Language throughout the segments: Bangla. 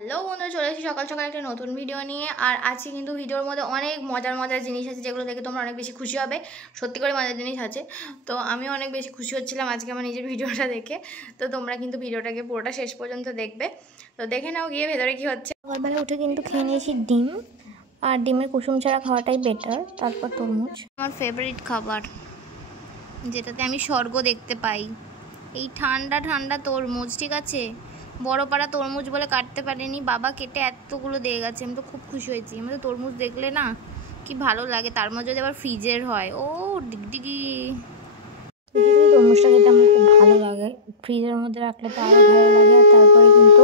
হ্যালো বন্ধুরা, চলে এসেছি সকাল সকাল একটা নতুন ভিডিও নিয়ে। আর আজকে কিন্তু ভিডিওর মধ্যে অনেক মজার মজার জিনিস আছে, যেগুলো দেখে তোমরা অনেক বেশি খুশি হবে। সত্যি করে মজার জিনিস আছে, তো আমি অনেক বেশি খুশি হচ্ছিলাম আজকে আমার নিজের ভিডিওটা দেখে। তো তোমরা কিন্তু ভিডিওটাকে পুরোটা শেষ পর্যন্ত দেখবে। তো দেখে নাও গিয়ে ভেতরে কি হচ্ছে। সকালবেলা উঠে কিন্তু খেয়ে নিয়েছি ডিম, আর ডিমের কুসুম ছাড়া খাওয়াটাই বেটার। তারপর তরমুজ, আমার ফেভারিট খাবার, যেটাতে আমি স্বর্গ দেখতে পাই। এই ঠান্ডা ঠান্ডা তরমুজ, ঠিক আছে, বড় পাড়া তরমুজ বলে কাটতে পারিনি, বাবা কেটে এতগুলো দিয়ে গেছে। আমি তো খুব খুশি হয়েছি। আমি তো তরমুজ দেখলে না কি ভালো লাগে, তার মধ্যে যদি আবার ফ্রিজের হয়, ও ডিগডিগি। তরমুজটা খেতে আমার খুব ভালো লাগে, ফ্রিজের মধ্যে রাখলে তো আরও ভালো লাগে। আর তারপরে কিন্তু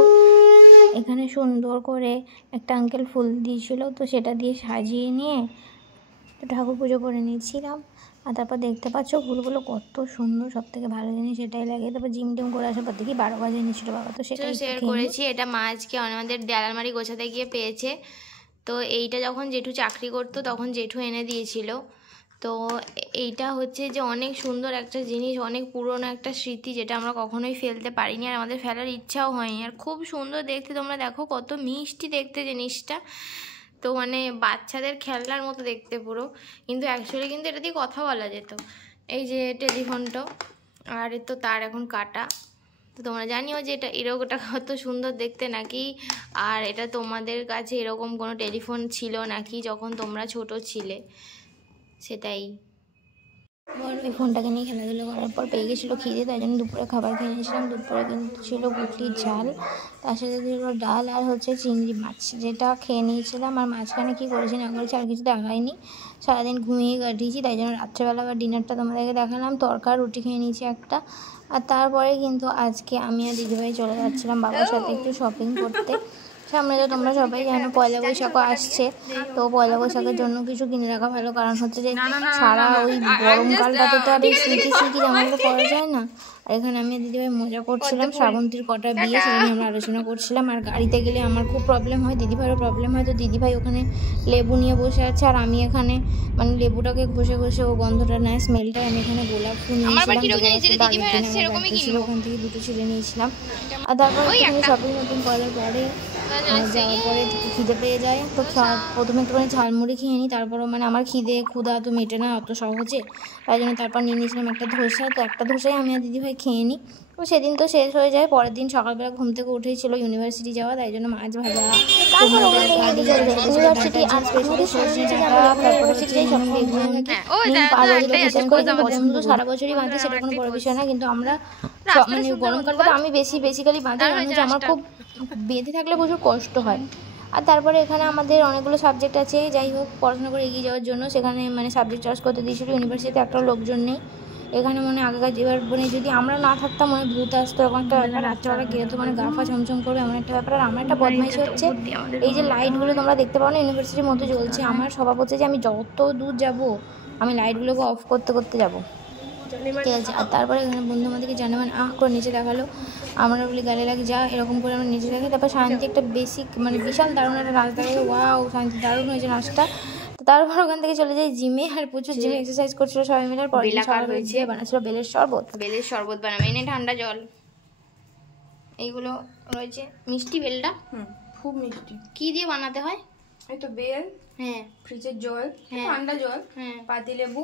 এখানে সুন্দর করে একটা আঙ্কেল ফুল দিয়েছিল, তো সেটা দিয়ে সাজিয়ে নিয়ে তো ঠাকুর পুজো করে নিয়েছিলাম। আর তারপর দেখতে পাচ্ছ ফুলগুলো কত সুন্দর, সব থেকে ভালো জিনিস সেটাই লাগে। তারপর জিম টিম করে আসার পর দেখি 12 বাজে নিয়েছিল বাবা, তো সেটা শেয়ার করেছি। এটা মা আজকে আমাদের দেয়ালমারি গোছাতে গিয়ে পেয়েছে। তো এইটা যখন জেঠু চাকরি করতো তখন জেঠু এনে দিয়েছিল। তো এইটা হচ্ছে যে অনেক সুন্দর একটা জিনিস, অনেক পুরনো একটা স্মৃতি, যেটা আমরা কখনোই ফেলতে পারিনি, আর আমাদের ফেলার ইচ্ছাও হয়নি। আর খুব সুন্দর দেখতে, তোমরা দেখো কত মিষ্টি দেখতে জিনিসটা। তো মানে বাচ্চাদের খেলনার মতো দেখতে পুরো, কিন্তু অ্যাকচুয়ালি কিন্তু এটা দিয়ে কথা বলা যেত। এই যে টেলিফোনটা, আর তো তার এখন কাটা। তো তোমরা জানিও যে এটা এরকমটা কত সুন্দর দেখতে নাকি। আর এটা তোমাদের কাছে এরকম কোনো টেলিফোন ছিল নাকি যখন তোমরা ছোট ছিলে, সেটাই। এই ফোনটাকে নিয়ে খেলাধুলো করার পর পেয়ে গেছিলো খিদে, তাই জন্য দুপুরে খাবার খেয়ে নিয়েছিলাম। দুপুরে কিন্তু ছিল গুটলির ঝাল, তার সাথে ছিল ডাল আর হচ্ছে চিংড়ি মাছ, যেটা খেয়ে নিয়েছিলাম। আর মাঝখানে কী করেছি না করেছি আর কিছু দেখাইনি, সারাদিন ঘুমিয়ে কাটিয়েছি, তাই জন্য রাত্রেবেলা আবার ডিনারটা তোমাদেরকে দেখালাম। তরকার রুটি খেয়ে নিয়েছি একটা। আর তারপরে কিন্তু আজকে আমি আর দিদিভাই চলে যাচ্ছিলাম বাবার সাথে একটু শপিং করতে। সামনে তো তোমরা সবাই জানো পয়লা বৈশাখও আসছে, তো পয়লা বৈশাখের জন্য কিছু কিনে রাখা ভালো। কারণ হচ্ছে যে সারা ওই গরমকালটাতে তো আর এই স্মৃতি জামাগুলো পরা যায় না। আর এখানে আমি দিদিভাই মজা করছিলাম, শ্রাবন্তীর কটা বিয়ে সেটা নিয়ে আমরা আলোচনা করছিলাম। আর গাড়িতে গেলে আমার খুব প্রবলেম হয়, দিদিভাইয়েরও প্রবলেম হয়। তো দিদিভাই ওখানে লেবু নিয়ে বসে আছে, আর আমি এখানে মানে লেবুটাকে ঘষে ঘষে ও গন্ধটা নেয়, স্মেলটাই। আমি এখানে গোলাপ ফুল নিয়েছিলাম, ওখান থেকে দুটো ছিঁড়ে নিয়েছিলাম। আর তারপর শপিং টপিং করার পরে যাওয়ার পরে খিদে পেয়ে যায়, তো প্রথমে একটুখানি ঝালমুড়ি খেয়ে নিই। তারপরও মানে আমার ক্ষুধা তো মেটে না অত সহজে, তাই জন্য তারপর নিয়ে নিয়েছিলাম একটা ধোসা। তো একটা ধোসাই আমি আর দিদিভাই খেয়ে নিই। তো সেদিন তো শেষ হয়ে যায়। পরের দিন সকালবেলা ঘুম থেকে উঠেই ছিল ইউনিভার্সিটি যাওয়া, তাই জন্য মাছ ভাজা, সারা বছরই বাঁধি, সেটা কোনো বড় বিষয় না। কিন্তু আমরা মানে গরমকালটা তো আমি বেসিক্যালি বাঁধি, কারণ হচ্ছে আমার খুব বেঁধে থাকলে প্রচুর কষ্ট হয়। আর তারপরে এখানে আমাদের অনেকগুলো সাবজেক্ট আছে, যাই হোক পড়াশোনা করে এগিয়ে যাওয়ার জন্য। সেখানে মানে সাবজেক্ট চয়েস করতে দিয়েছিল, ইউনিভার্সিটিতে একটা লোকজন নেই এখানে, মানে আগেকার এবার মানে যদি আমরা না থাকতাম মানে ভূত আসতো, এরকম একটা ব্যাপার। রাত্রেবেলা গেলে তো মানে গা ফা ছমছম করবে, এমন একটা ব্যাপার। আর আমার একটা বদমাইশি হচ্ছে, এই যে লাইটগুলো তোমরা দেখতে পাও না ইউনিভার্সিটির মধ্যে জ্বলছে, আমার স্বভাব হচ্ছে যে আমি যত দূর যাব আমি লাইটগুলোকে অফ করতে করতে যাবো, ঠিক আছে। আর তারপরে এখানে বন্ধু আমাদেরকে জানে মানে করে নিচে দেখালো, আমরা বলি গালে লাগে যা, এরকম করে আমরা নিচে দেখি। তারপর শান্তি একটা বেসিক মানে বিশাল দারুণ একটা নাচ দেখে, ওয়াও শান্তি দারুণ হয়েছে নাচটা। তো তারপর ওখান থেকে চলে যাই জিমে, আর প্রচুর জিমে এক্সারসাইজ করছিল সবাই মিলে। হয়েছে বানাচ্ছিল বেলের শরবত বানাবে, এনে ঠান্ডা জল, এইগুলো রয়েছে। মিষ্টি বেলটা খুব মিষ্টি। কি দিয়ে বানাতে হয়? এই তো বেল, হ্যাঁ, ফ্রিজের জল, ঠান্ডা জল, পাতিলেবু,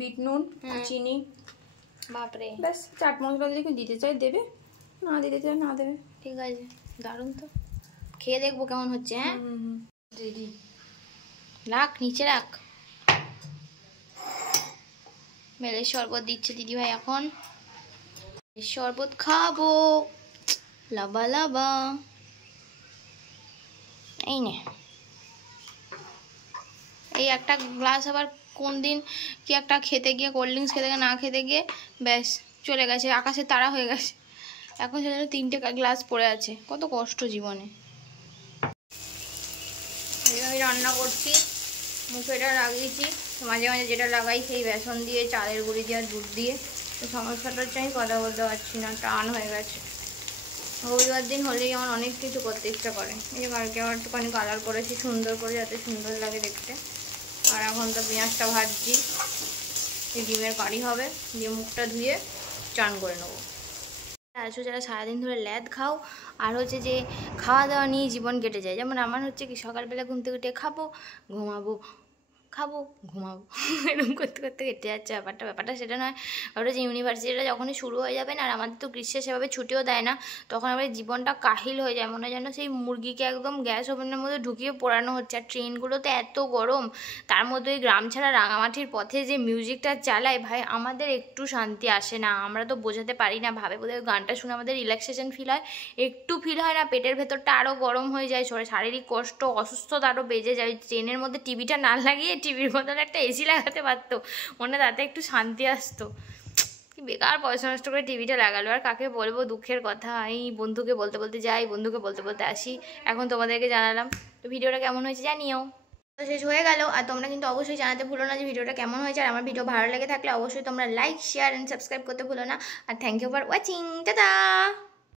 বিট নুন, চিনি, বাপরে, ব্যাস। চাট মশলা যদি দিতে চাই দেবে, না দিতে চাই না দেবে। ঠিক আছে, দারুণ তো, খেয়ে দেখবো কেমন হচ্ছে। হ্যাঁ রেডি, রাখ নিচে রাখ। বেলের শরবত দিচ্ছে দিদিভাই, এখন শরবত খাবো, লাবা লাবা। এই নে, এই একটা গ্লাস আবার কোন দিন কি একটা খেতে গিয়ে, কোল্ড ড্রিঙ্কস খেতে গিয়ে, না খেতে গিয়ে ব্যাস চলে গেছে, আকাশে তারা হয়ে গেছে। এখন সেজন্য 3টে গ্লাস পড়ে আছে, কত কষ্ট জীবনে। আমি রান্না করছি, মুখে এটা লাগিয়েছি, মাঝে মাঝে যেটা লাগাই সেই বেসন দিয়ে, চালের গুঁড়ি দিয়ে আর দুধ দিয়ে। তো সমস্যাটা হচ্ছে আমি কথা বলতে পারছি না, টান হয়ে গেছে। রবিবার দিন হলেই আমার অনেক কিছু করতে ইচ্ছা করে। এই যে কালকে আমার একটুখানি কালার করেছি সুন্দর করে, যাতে সুন্দর লাগে দেখতে। আর এখন তো পেঁয়াজটা ভাজছি, ডিমের কারি হবে, দিয়ে মুখটা ধুয়ে চান করে নেবো। আছো যারা সারাদিন ধরে ল্যাদ খাও আর হচ্ছে যে খাওয়া দাওয়া নিয়ে জীবন কেটে যায়, যেমন আমার হচ্ছে কি সকালবেলা ঘুম থেকে উঠে খাবো ঘুমাবো খাবো ঘুমাবো এরকম করতে করতে কেটে যাচ্ছে ব্যাপারটা সেটা নয়। ওটা যে ইউনিভার্সিটিটা যখনই শুরু হয়ে যাবে না, আর আমাদের তো গ্রীষ্মে সেভাবে ছুটিও দেয় না, তখন আমাদের জীবনটা কাহিল হয়ে যায়, মনে হয় যেন সেই মুরগিকে একদম গ্যাস ওভেনের মধ্যে ঢুকিয়ে পোড়ানো হচ্ছে। আর ট্রেনগুলোতে এত গরম, তার মধ্যে ওই গ্রাম ছাড়া রাঙামাটির পথে যে মিউজিকটা চালায় ভাই, আমাদের একটু শান্তি আসে না, আমরা তো বোঝাতে পারি না। ভাবে বোধহয় ওই গানটা শুনে আমাদের রিল্যাক্সেশন ফিল হয়, একটু ফিল হয় না, পেটের ভেতরটা আরও গরম হয়ে যায়, শারীরিক কষ্ট অসুস্থতা আরও বেজে যায়। ট্রেনের মধ্যে টিভিটা না লাগিয়ে টিভির বদলে একটা এসি লাগাতে পারতো, মনে তাতে একটু শান্তি আসতো। কি বেকার পয়সা নষ্ট করে টিভিটা লাগালো, আর কাকে বলবো দুঃখের কথা। এই বন্ধুকে বলতে বলতে যাই, বন্ধুকে বলতে বলতে আসি, এখন তোমাদেরকে জানালাম। তো ভিডিওটা কেমন হয়েছে জানিও। তো শেষ হয়ে গেল, আর তোমরা কিন্তু অবশ্যই জানাতে ভুলো না যে ভিডিওটা কেমন হয়েছে, আর আমার ভিডিও ভালো লেগে থাকলে অবশ্যই তোমরা লাইক শেয়ার অ্যান্ড সাবস্ক্রাইব করতে ভুলো না। আর thank you for watching, tata.